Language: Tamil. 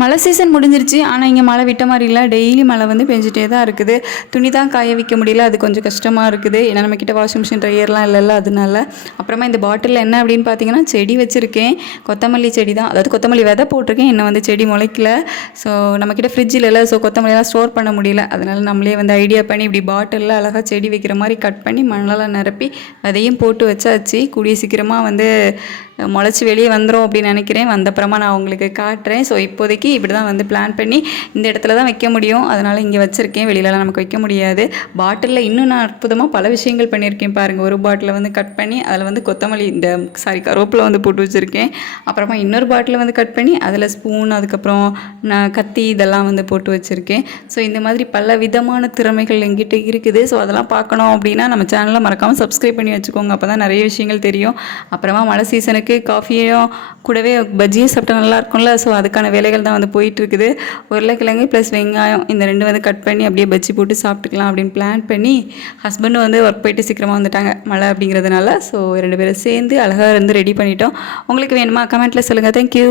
மழை சீசன் முடிஞ்சிருச்சு. ஆனால் இங்கே மழை விட்ட மாதிரி இல்லை, டெய்லி மழை வந்து பெஞ்சிட்டே தான் இருக்குது. துணி தான் காய வைக்க முடியல, அது கொஞ்சம் கஷ்டமாக இருக்குது. ஏன்னா நம்மக்கிட்ட வாஷிங் மிஷின் ட்ரையர்லாம் இல்லைல்ல, அதனால. அப்புறமா இந்த பாட்டிலில் என்ன அப்படின்னு பார்த்தீங்கன்னா செடி வச்சுருக்கேன். கொத்தமல்லி செடி தான், அதாவது கொத்தமல்லி விதை போட்டிருக்கேன், இன்னும் வந்து செடி முளைக்கல. ஸோ நம்மக்கிட்ட ஃப்ரிட்ஜ் இல்லைல்ல, ஸோ கொத்தமல்லியெல்லாம் ஸ்டோர் பண்ண முடியல. அதனால் நம்மளே வந்து ஐடியா பண்ணி இப்படி பாட்டிலில் அழகாக செடி வைக்கிற மாதிரி கட் பண்ணி மண்ணெல்லாம் நிரப்பி விதையும் போட்டு வச்சாச்சு. கூடிய சீக்கிரமாக வந்து முளைச்சி வெளியே வந்துடும் அப்படின்னு நினைக்கிறேன். வந்தப்புறமா நான் உங்களுக்கு காட்டுறேன். ஸோ இப்போதைக்கு இப்படி தான் வந்து பிளான் பண்ணி இந்த இடத்துல தான் வைக்க முடியும், அதனால் இங்கே வச்சுருக்கேன். வெளியிலலாம் நமக்கு வைக்க முடியாது. பாட்டிலில் இன்னும் நான் அற்புதமாக பல விஷயங்கள் பண்ணியிருக்கேன் பாருங்கள். ஒரு பாட்டிலை வந்து கட் பண்ணி அதில் வந்து கொத்தமல்லி கருவேப்பிலை வந்து போட்டு வச்சுருக்கேன். அப்புறமா இன்னொரு பாட்டிலை வந்து கட் பண்ணி அதில் ஸ்பூன், அதுக்கப்புறம் நான் கத்தி இதெல்லாம் வந்து போட்டு வச்சுருக்கேன். ஸோ இந்த மாதிரி பல விதமான திறமைகள் எங்கிட்ட இருக்குது. ஸோ அதெல்லாம் பார்க்கணும் அப்படின்னா நம்ம சேனலை மறக்காமல் சப்ஸ்கிரைப் பண்ணி வச்சுக்கோங்க, அப்போ தான் நிறைய விஷயங்கள் தெரியும். அப்புறமா மழை சீசனுக்கு காஃபியும் கூடவே பஜ்ஜியும் சாப்பிட்டா நல்லா இருக்கும்ல. ஸோ அதுக்கான வேலைகள் தான் வந்து போயிட்டுருக்குது. உருளைக்கிழங்கு ப்ளஸ் வெங்காயம் இந்த ரெண்டு வந்து கட் பண்ணி அப்படியே பஜ்ஜி போட்டு சாப்பிட்டுக்கலாம் அப்படின்னு பிளான் பண்ணி, ஹஸ்பண்டும் வந்து ஒர்க் போயிட்டு சீக்கிரமாக வந்துட்டாங்க மழை அப்படிங்கிறதுனால. ஸோ 2 பேரும் சேர்ந்து அழகாக இருந்து ரெடி பண்ணிட்டோம். உங்களுக்கு வேணுமா கமெண்ட்டில் சொல்லுங்கள். தேங்க்யூ.